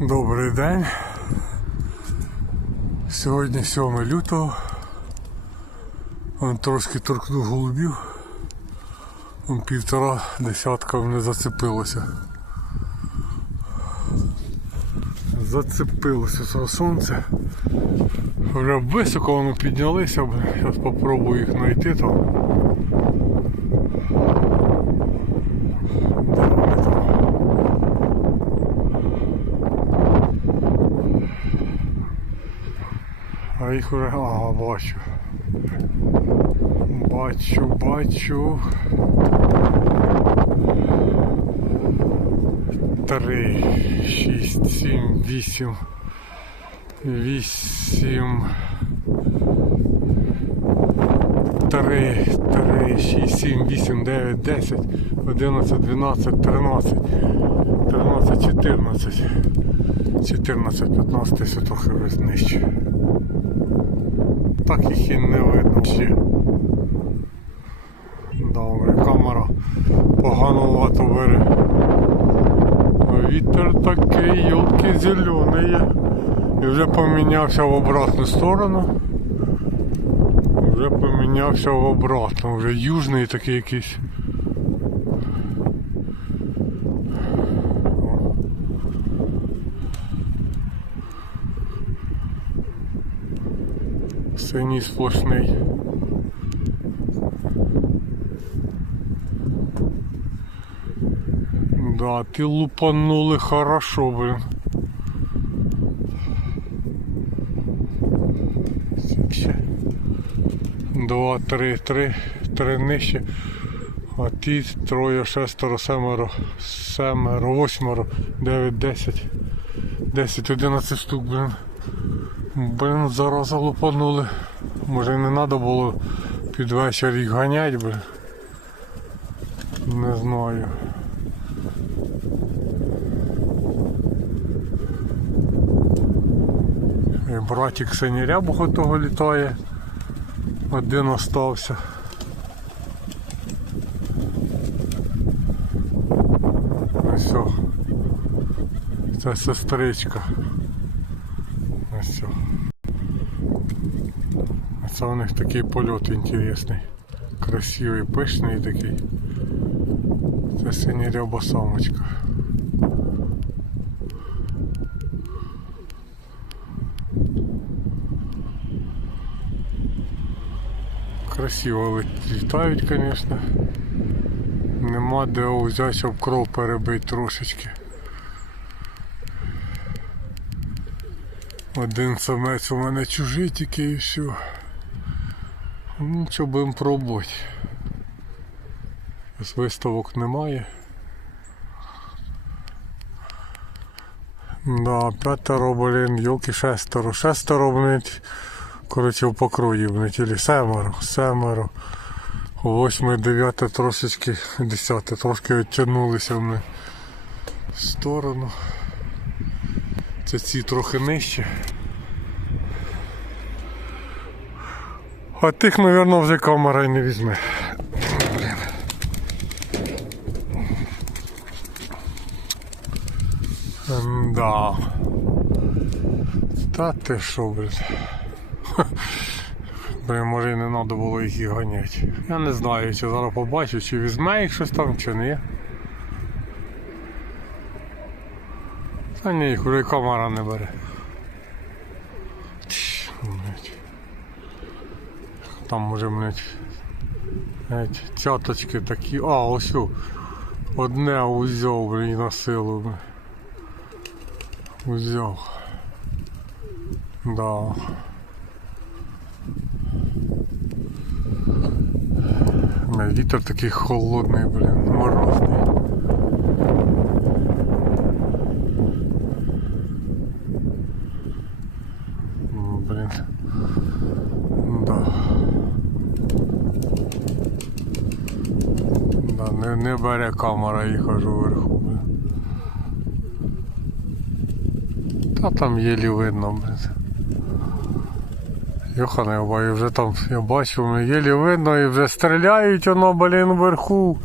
Добрий день. Сьогодні 7 лютого. Он трошки торкнув голубів. Он півтора десятка не зацепилося. Зацепилося це сонце. Вже високо воно піднялися, зараз попробую їх знайти там. Де вони там? А їх уже, ага, бачу. Бачу, бачу. Три, шість, сім, вісім. Вісім. Три, три, шість, сім, вісім, дев'ять, десять, одинадцять, дванадцять, тринадцять, тринадцять, чотирнадцять. 14-15 все трохи нижче. Так їх і не видно ще. Добре, камера поганувато бере. Вітер такий, йолки зелений. І вже помінявся в обратну сторону. Вже помінявся в обратну, вже южний такий якийсь. Синій сплошний. Да, ти лупанули хорошо, блин. Два, три, три, три нижче. А ті троє, шестеро, семеро, семеро, восьмеро, дев'ять, десять. Десять, одинадцять штук, блин. Блин, зараз лупанули. Може не треба було під вечір їх ганять, блин. Не знаю. І братик синірябухо того літає. Один остався. Ось. Це сестричка. Ось. о. А Це у них такий польот інтересний. Красивий, пишний такий. Це синіряба самочка. Красиво літають, звісно. Нема де взяти, щоб кров перебити трошечки. Один самець у мене чужий тільки і все. Ну, що будемо пробувати. Виставок немає. Да, п'ятеро, блін, йолки шестеро. Шестеро, блін, коротше, в покрої, блін, тілі семеро, семеро. Восьме, дев'яте трошечки, десяте, трошки відтягнулися в сторону. Це ці трохи нижче. А тих, мабуть, вже камера і не візьме. Блін. Да. Та ти що, блін. Блін, може і не треба було їх і ганяти. Я не знаю, чи зараз побачу, чи візьме їх щось там, чи ні. Та ні, й камера не бере. Тш. Там може, блядь, цяточки такі. А, ось. Одне узяв, блядь, на силу. Блядь. Узяв. Да. Вітер такий холодний, блін, морозний. М, Блін. Да. Да, не, не бере камера їх аж вверху. Та там єлі видно, блін. Йохане, баю, вже там, я бачу, єлі видно і вже стріляють воно, блін, вверху.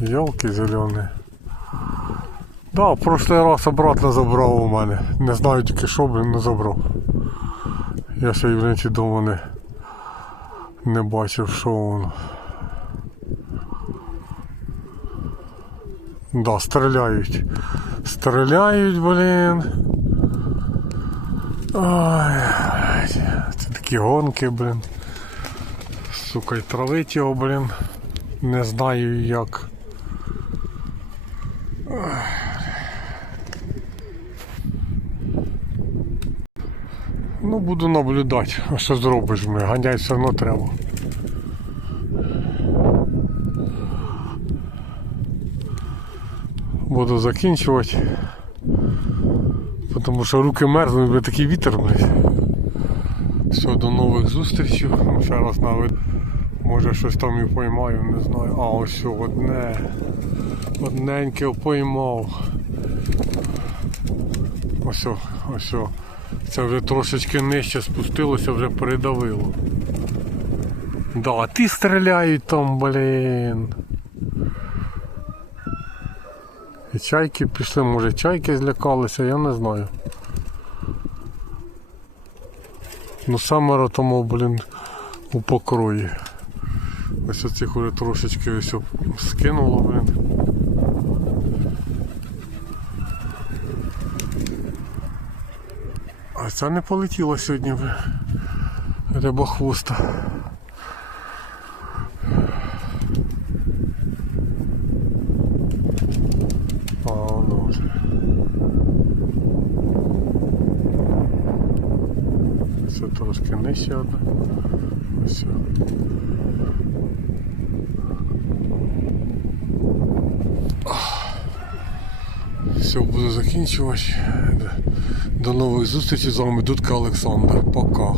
Йолки зелені. Да, в прошлий раз обратно забрав у мене. Не знаю тільки що, блін, не забрав. Я ще й ті дома не, не бачив, що воно. Да, стріляють. Стріляють, блін. Ой, це такі гонки, блін. Сука, й травить його, блін. Не знаю як. Ну, буду наблюдати. Що зробиш, блін? Ганять все одно треба. Буду закінчувати. Тому що руки мерзнуть, бля, такий вітер, блядь. Все, до нових зустрічей. Ще раз навіть. Може щось там і поймаю, не знаю. А ось одне. Одненьке поймав. Ось, ось. Це вже трошечки нижче спустилося, вже передавило. Да, а ті стріляють там, блін. І чайки пішли, може чайки злякалися, я не знаю. Ну самеро тому, блін, у покрої. Ось оцих уже трошечки ось скинуло, блін. А це не полетіло сьогодні, блін. Рябохвоста. А, Це трошки нижче одне. Ось. Все, буду закінчувати. До нових зустрічей. З вами Дудка Олександр. Пока.